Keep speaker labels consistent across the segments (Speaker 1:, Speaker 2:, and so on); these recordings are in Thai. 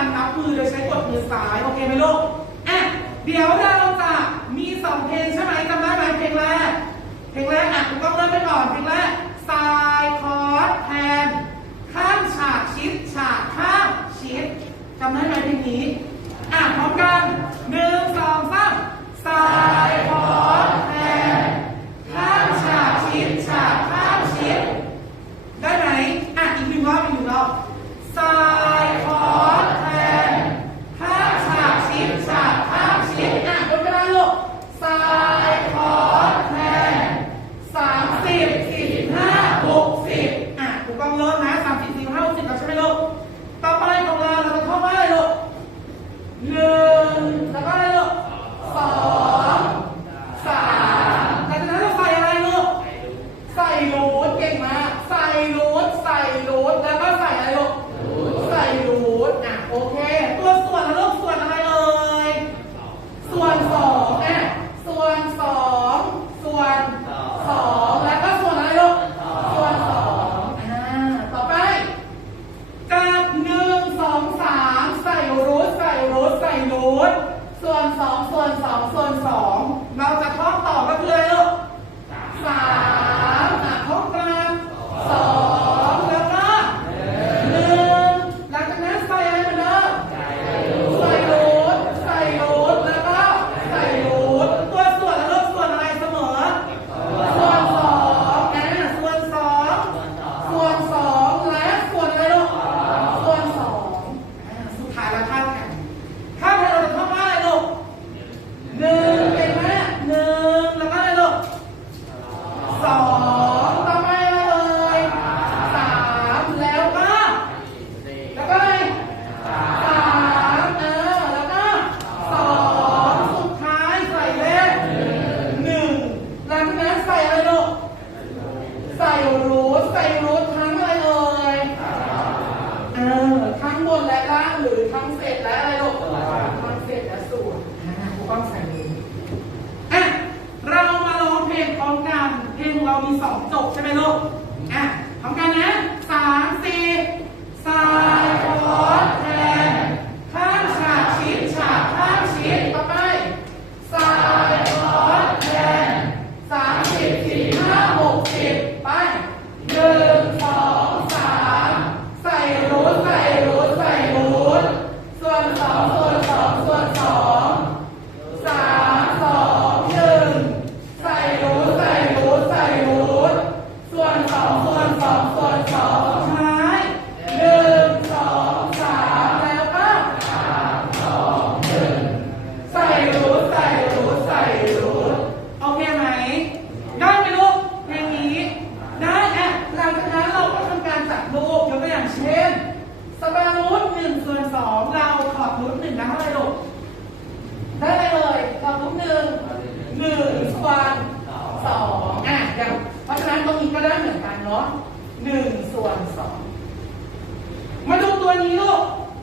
Speaker 1: การนับมือโดยใช้กดมือซ้ายโอเคไหมลูกอะเดี๋ยวเราจะมีสองเพลงใช่ไหมจำได้ไหมเพลงแรกเพลงแรกอะคุณต้องเริ่มไปก่อนเพลงแรกซ้ายคอร์ดแทนข้ามฉากชิดฉากข้ามชิดจำได้ไหมเพลงนี้อะพร้อมกันหนึ่งสองสามซ้าย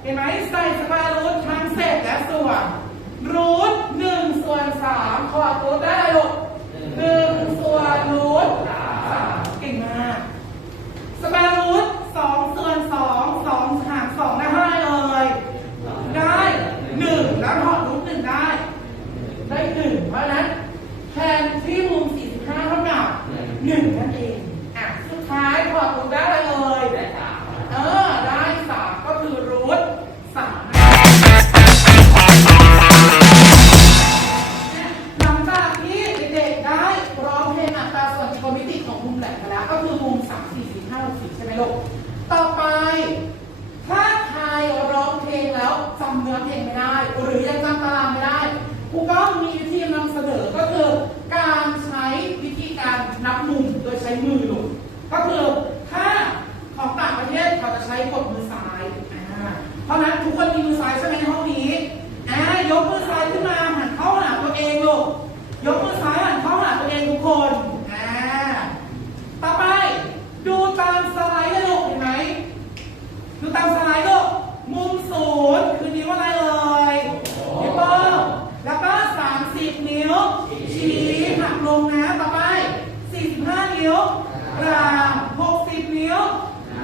Speaker 1: เห็นไหมใส่สแควร์รูททั้งเศษและส่วนรูทหนึ่งส่วนสามขอดรูทได้หลูกหนึ่งส่วนรูทสามเก่งมากสแควร์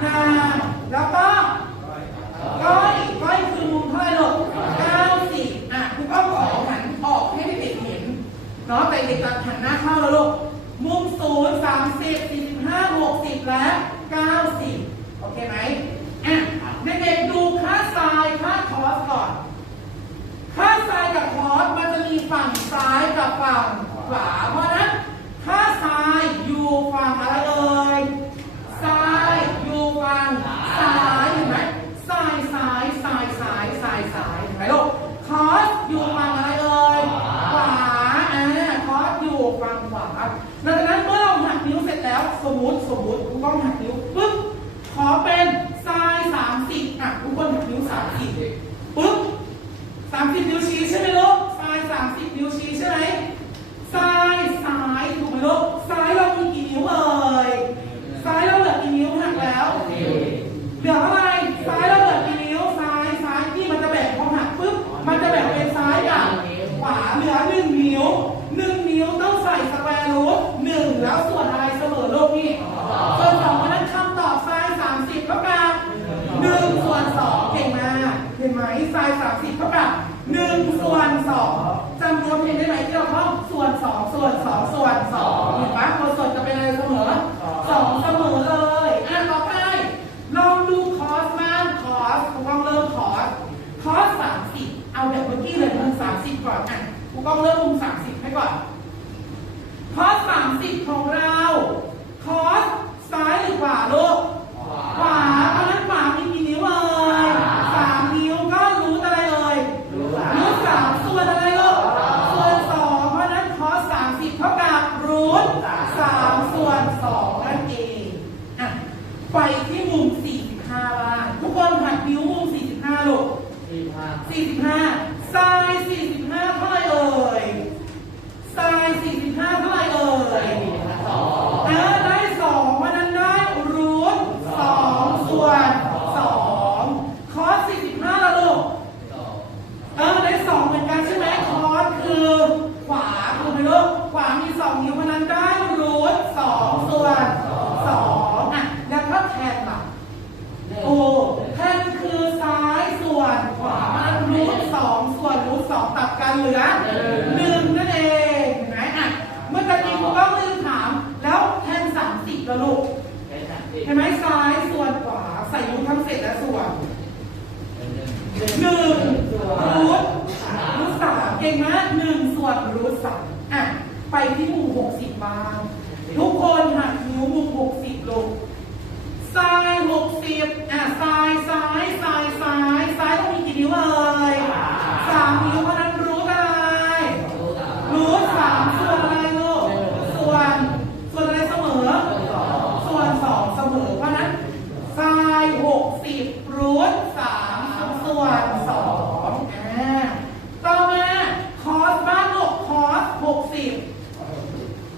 Speaker 1: น้แล้วก็ก้อยก้อยคืมค่าไหลูกเอะคุณก็ขอหันออกให้เด็กเห็นเนาะไปเด็กๆหันหน้าเข้าแล้วลูกมุมศูนย์สามสิบและเก้โอเคไหมเด็กดูค่าทายค่าคอสก่ค่าทายกับคอสมันจะมีฝั่งซ้ายกับฝั่งขวา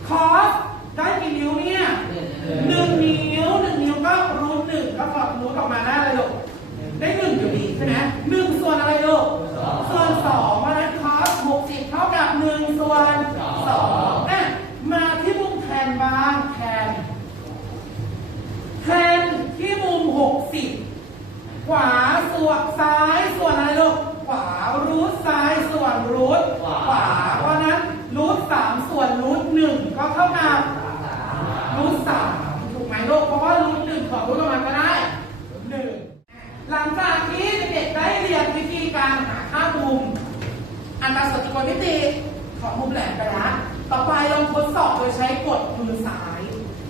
Speaker 1: คอสได้กี่นิ้วเนี่ยหนึ่งนิ้วหนึ่งนิ้วก็รูทหนึ่งแล้วก็รูทออกมาได้เลยลูก สามถูกไหมลูกเพราะว่ารูทหนึ่งของรูทออกมาก็ได้หนึ่งหลังจากที่เด็กได้เรียนวิธีการหาค่ามุม อันตรสัจกรมิติของมุมแหลมไปแล้วต่อไปลองทดสอบโดยใช้กดมือซ้าย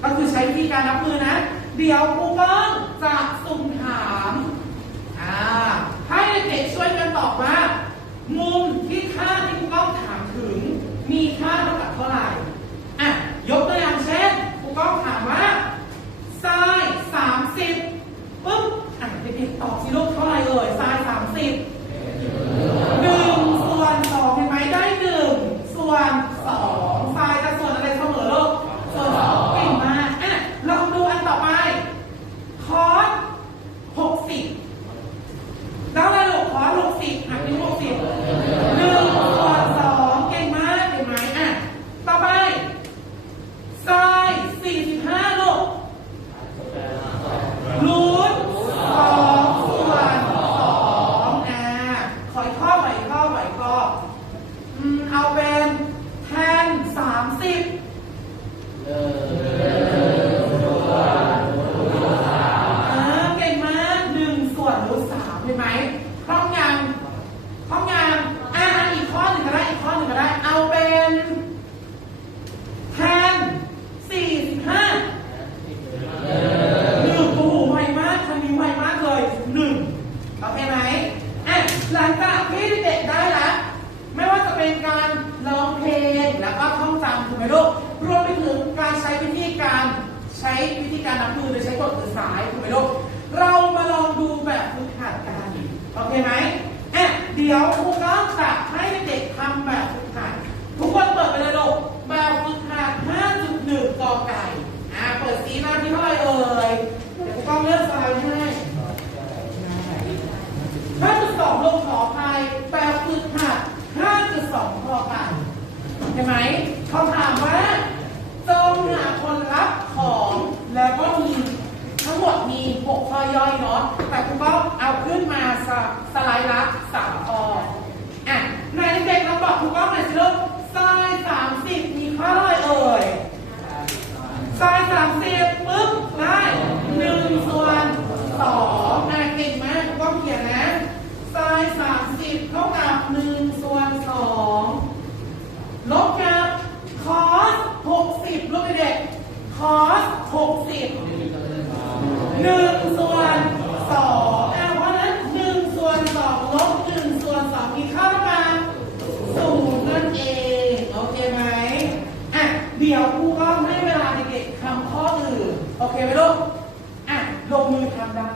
Speaker 1: ก็คือใช้วิธีการนับมือนะ เดี๋ยวครูเปิ้ล อะ